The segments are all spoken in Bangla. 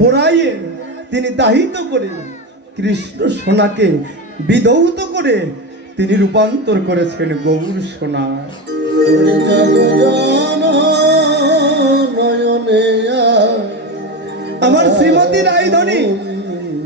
পোড়াইয়ে তিনি দাহিত করে কৃষ্ণ সোনাকে বিধৌত করে তিনি রূপান্তর করেছেন গৌর সোনা। আমার শ্রীমতী রায়ধনী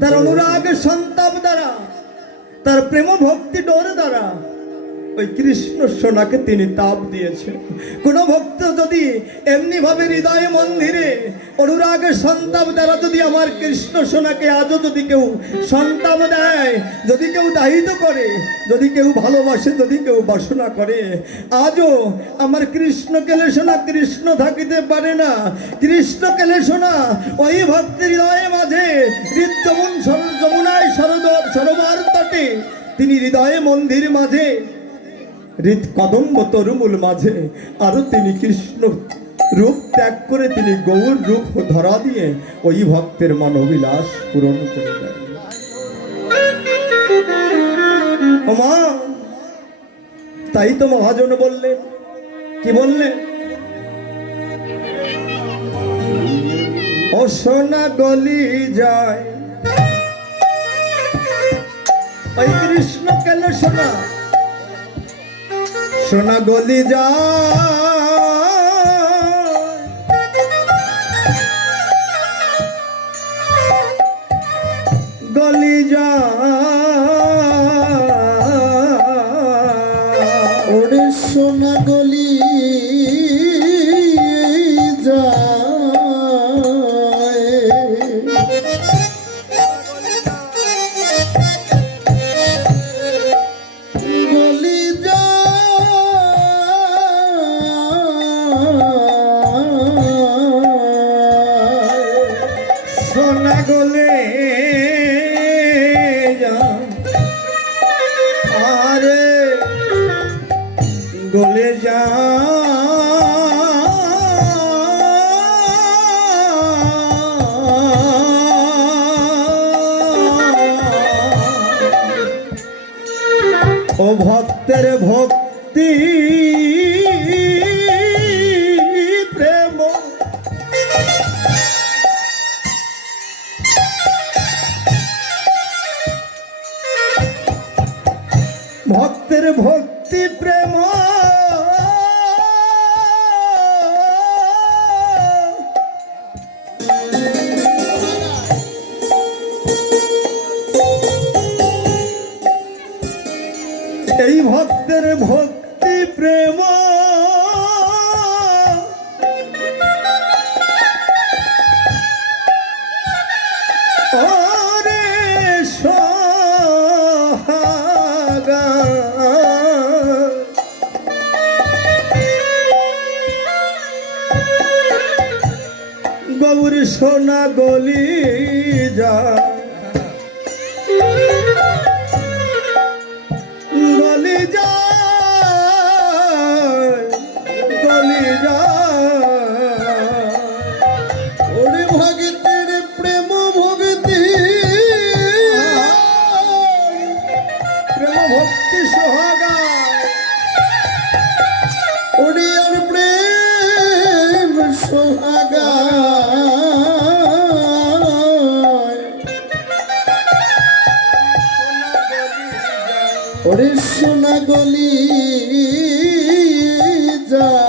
তার অনুরাগ সন্তাপ দ্বারা, তার প্রেম ভক্তি ডোর দ্বারা ওই কৃষ্ণ সোনাকে তিনি তাপ দিয়েছেন। কোন ভক্ত যদি এমনি ভাবে হৃদয় মন্দিরে অনুরাগ সন্তাপ দ্বারা যদি আমার কৃষ্ণ সোনাকে আজও যদি কেউ সন্তাপ দেয়, যদি কেউ দাহিত করে, যদি কেউ ভালোবাসে, যদি কেউ বাসনা করে, আজও আমার কৃষ্ণ কেলে সোনা কৃষ্ণ থাকিতে পারে না। কৃষ্ণ কেলে সোনা ওই ভক্তের হৃদয়ে মাঝে যমুন যমুনায় সরদ সরোবর তটে। তিনি হৃদয়ে মন্দির মাঝে হৃদ কদম্ব তরুমূল মাঝে, আরও তিনি কৃষ্ণ। রূপ ত্যাগ করে তিনি গৌর রূপ ধরা দিয়ে ওই ভক্তের মনোবিলাস পূরণ করে দেয় তাই তো মহাজন বললেন। কি বললেন? ও সোনা গলি যায়। ওই কৃষ্ণ কেন সোনা? সোনা গলি যা। গলি যা। ওরে সোনা গলি যায় ভক্তের ভক্তি ভক্তের ভক্তি ওরে সোনা গলি যায়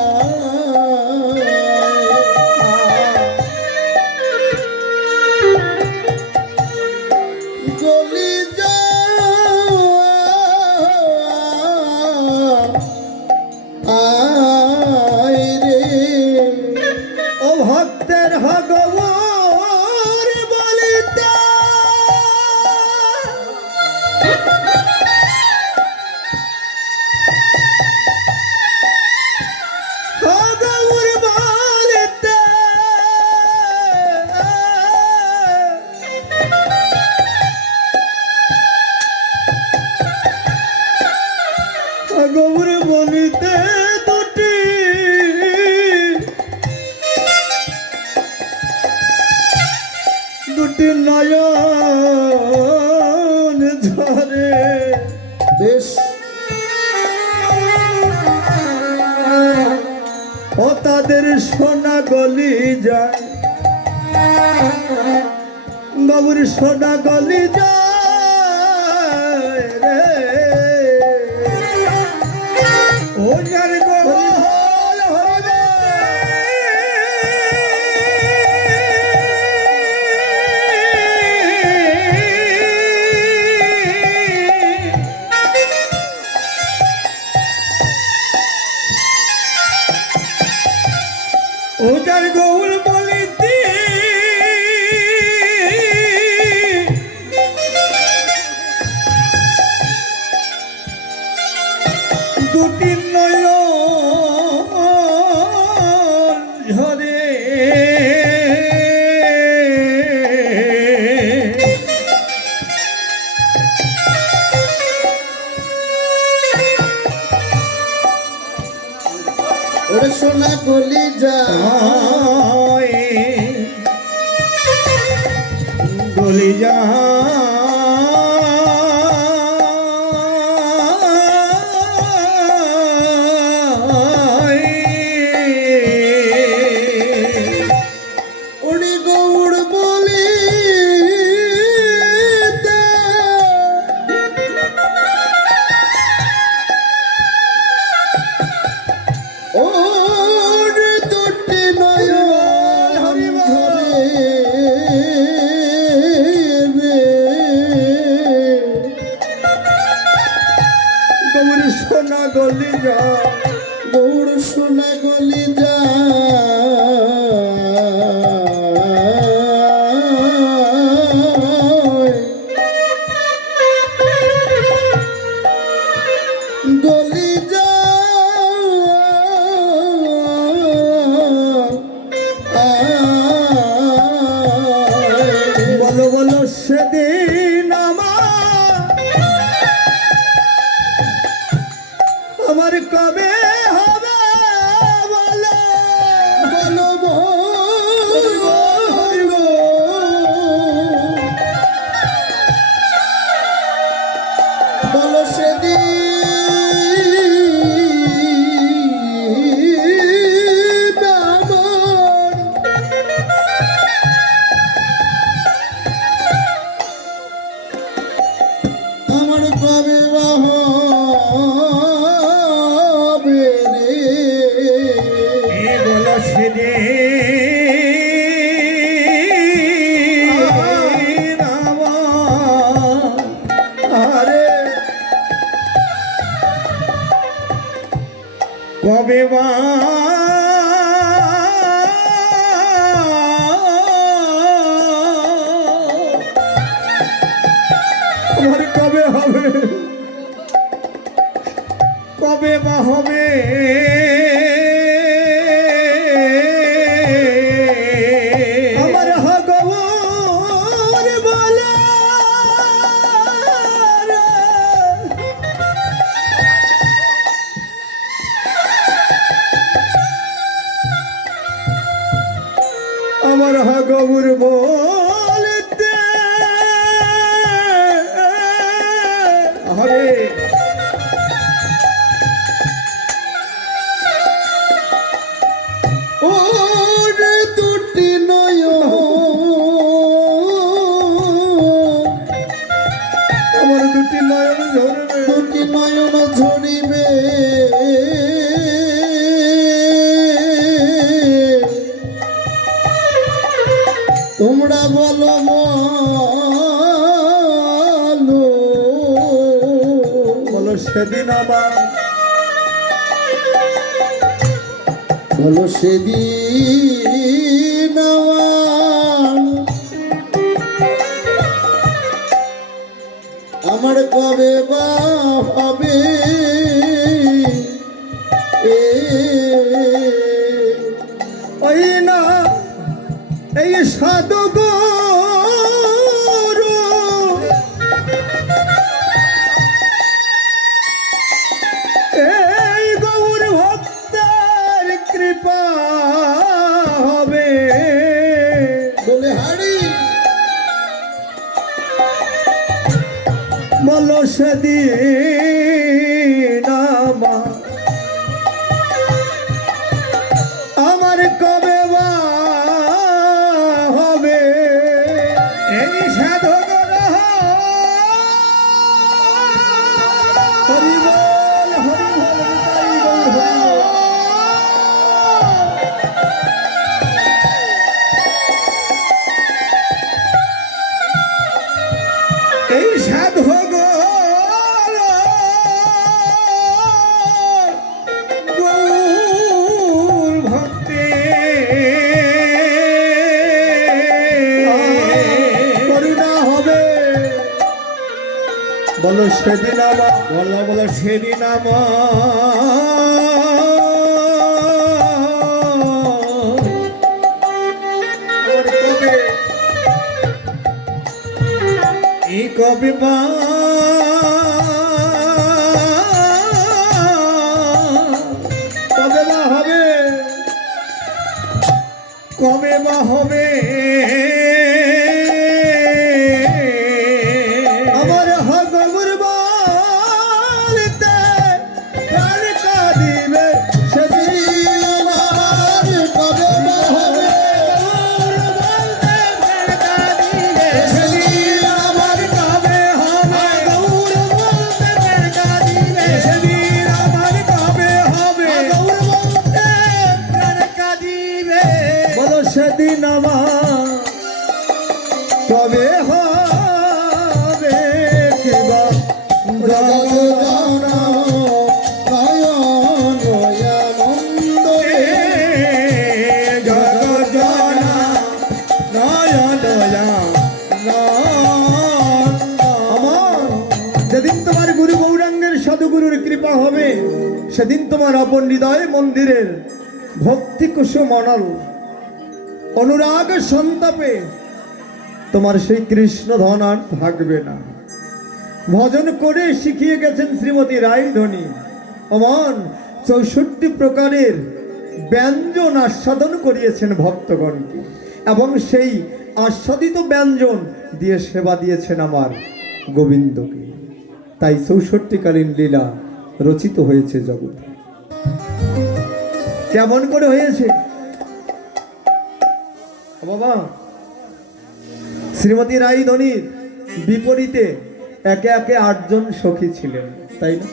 তাদের সোনা গলি যায়। বাবুর সোনা গলি যায়। ริยา গৌর সোনা গলি যা গৌর সোনা গলি যা। আমার কবে হয়? দান বলো সেদিন আমার কবে বা হবে? ওই না এই সাধু সেদিন আমার বলো বলো সেদিন আমার এই কবে বা হবে? কবে বা হবে? আমার যেদিন তোমার গুরু গৌরাঙ্গের সাধুগুরুর কৃপা হবে, সেদিন তোমার আপন হৃদয় মন্দিরের ভক্তি কুসুম অনল। অনুরাগ সন্তাপে তোমার সেই কৃষ্ণ ধন আর থাকবে না। ভজন করে শিখিয়ে গেছেন শ্রীমতী রায় ধনী অমন চৌষট্টি প্রকারের ব্যঞ্জন আস্বাদন করিয়েছেন ভক্তগণকে, এবং সেই আস্বাদিত ব্যঞ্জন দিয়ে সেবা দিয়েছেন আমার গোবিন্দকে। তাই চৌষট্টিকালীন লীলা রচিত হয়েছে জগতে। কেমন করে হয়েছে? বাবা শ্রীমতী রাই ধনির বিপরীতে একে একে আটজন সখী ছিলেন, তাই না?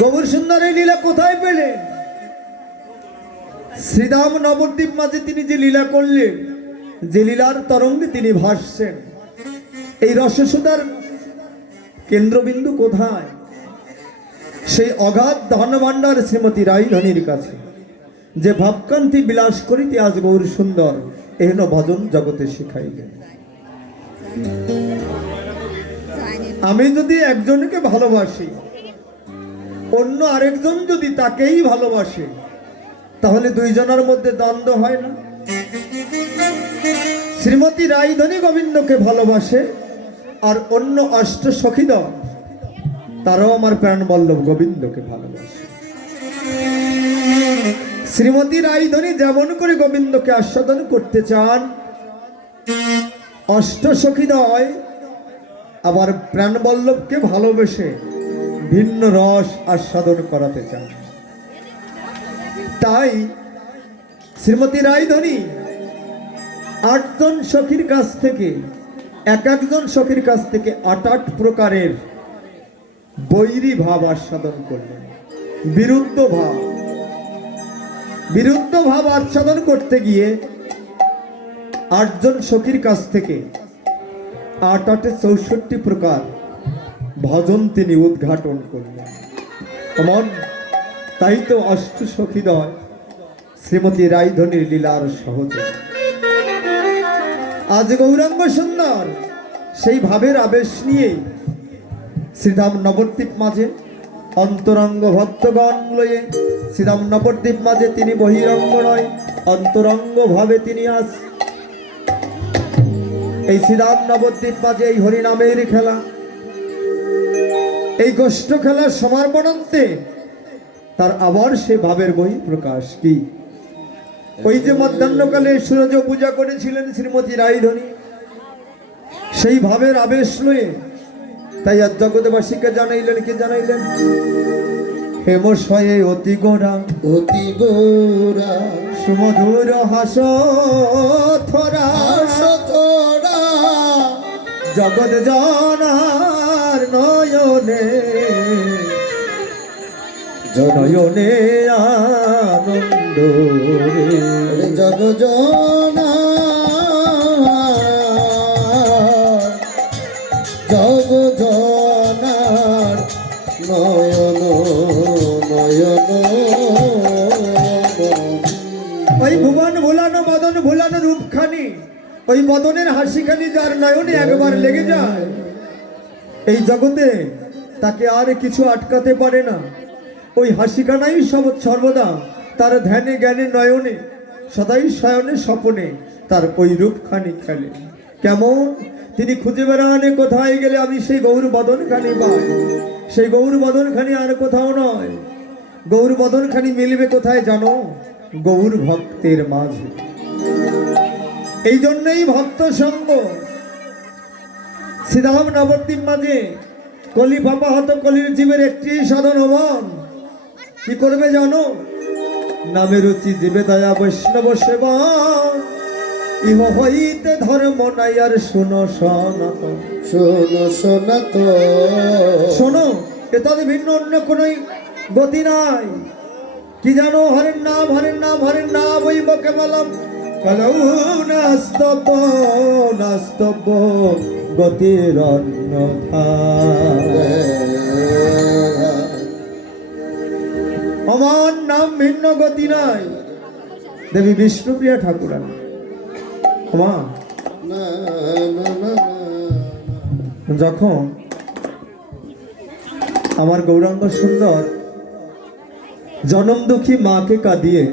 গৌর সুন্দর এই লীলা কোথায় পেলেন? শ্রীরাম নবদ্বীপ মাঝে তিনি যে লীলা করলেন, যে লীলার তরঙ্গে তিনি ভাসছেন, এই রসসুদার কেন্দ্রবিন্দু কোথায়? সেই অগাধ ধনভাণ্ডার শ্রীমতী রাইধনির কাছে। যে ভাবকান্তি বিলাস করিতে আজ গৌর সুন্দর, এহেন ভজন জগতে শিখাইলেন আমি যদি একজনকে ভালোবাসি, অন্য আরেকজন যদি তাকেই ভালোবাসে, তাহলে দুইজনের মধ্যে দ্বন্দ্ব হয় না? শ্রীমতী রাইধনী গোবিন্দকে ভালোবাসে, আর অন্য অষ্ট সখীদল, তারাও আমার প্রাণ বল্লভ গোবিন্দকে ভালোবাসে। শ্রীমতী রাইধনী যেমন করে গোবিন্দকে আস্বাদন করতে চান, অষ্ট সখীদয় আবার প্রাণবল্লভকে ভালোবেসে ভিন্ন রস আস্বাদন করাতে চান। তাই শ্রীমতী রায়ধনী আটজন সখীর কাছ থেকে, এক একজন সখীর কাছ থেকে আট আট প্রকারের বৈরী ভাব আস্বাদন করলেন। বিরুদ্ধ ভাব। বিরুদ্ধ ভাব আস্বাদন করতে গিয়ে আটজন সখীর কাছ থেকে আট আটে চৌষট্টি প্রকার ভজন তিনি উদ্ঘাটন করলেন। এমন তাই তো অষ্ট সখীদয় শ্রীমতী রায়ধনীর লীলার সহজে। আজ গৌরাঙ্গ সুন্দর, সেই ভাবের আবেশ নিয়ে শ্রীধাম নবদ্বীপ মাঝে অন্তরঙ্গ ভক্তগণ লয়ে শ্রীধাম নবদ্বীপ মাঝে তিনি বহিরঙ্গ নয় অন্তরঙ্গ ভাবে তিনি আজ এই শ্রীরাম নবদ্বীপ মাঝে এই হরিনামের খেলা, এই গোষ্ঠ খেলার সমার্পণান্তে তার আবার সে ভাবের বই প্রকাশ কি? ওই যে মধ্যাহ্নকালে সূর্য পূজা করেছিলেন শ্রীমতী রায়ধনী সেই ভাবের আবেশ লয়ে তাই আর জগৎবাসীকে জানাইলেন, কে জানাইলেন? হেমশয়ে অতি গোড়া। অতি গোরা সুমধুর হাস থরা জগৎ জানার নয়নে। নয়নে আনন্দ। জগ জনা জগ জনার নয়ন। মদন ভুলানো রূপখানি। ওই বদনের হাসিখানি যার নয়নে একবার লেগে যায়। এই জগতে তাকে আর কিছু আটকাতে পারে না। ওই হাসিখানাই সব সর্বদা তার ধ্যানে, জ্ঞানে, নয়নে, সদাই শয়নে, স্বপনে তার ওই রূপখানি খেলে। কেমন? তিনি খুঁজে বেড়ানে কোথায় গেলে আমি সেই গৌর বদনখানি পাই। সেই গৌর বদনখানি আর কোথাও নয়। গৌর বদনখানি মিলবে কোথায় জানো? গৌর ভক্তের মাঝে। এই জন্যই ভক্ত সঙ্গ। শ্রীরাম নবদ্বীপ মাঝে কলি পাপা হত কলির জীবের একটি সাধন হবান কি করবে জানো? নামে রুচি জীবে দয়া বৈষ্ণব সেবা। ইহ হইতে ধর্ম নাই আর শোনো সনাতন। শোনো শোনা তো শোনো এ তাদের ভিন্ন অন্য কোন গতি নাই। কি জানো? হরের নাম হরের নাম হরের নাম ওই বকে বললাম নাস্তব গতির নাম ভিন্ন গতি দেবী বিষ্ণুপ্রিয়া ঠাকুরানী। যখন আমার গৌরাঙ্গ সুন্দর জনম দুঃখী মাকে কাঁদিয়ে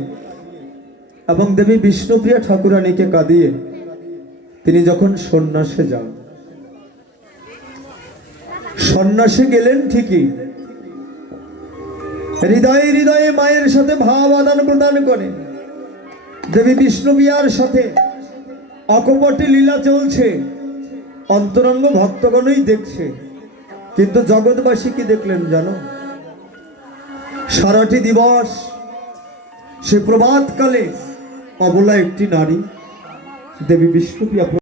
এবং দেবী বিষ্ণুপ্রিয়া ঠাকুরানীকে কাঁদিয়ে তিনি যখন সন্ন্যাসে যান। সন্ন্যাসে গেলেন ঠিকই। হৃদয়ে হৃদয়ে মায়ের সাথে ভাব আদান প্রদান করে। দেবী বিষ্ণুপ্রিয়ার সাথে অকপটে লীলা চলছে। অন্তরঙ্গ ভক্তগণই দেখছে। কিন্তু জগৎবাসী কি দেখলেন জানো? সারাটি দিবস সে প্রভাতকালে অবলা একটি নারী দেবী বিষ্ণুপ্রিয়া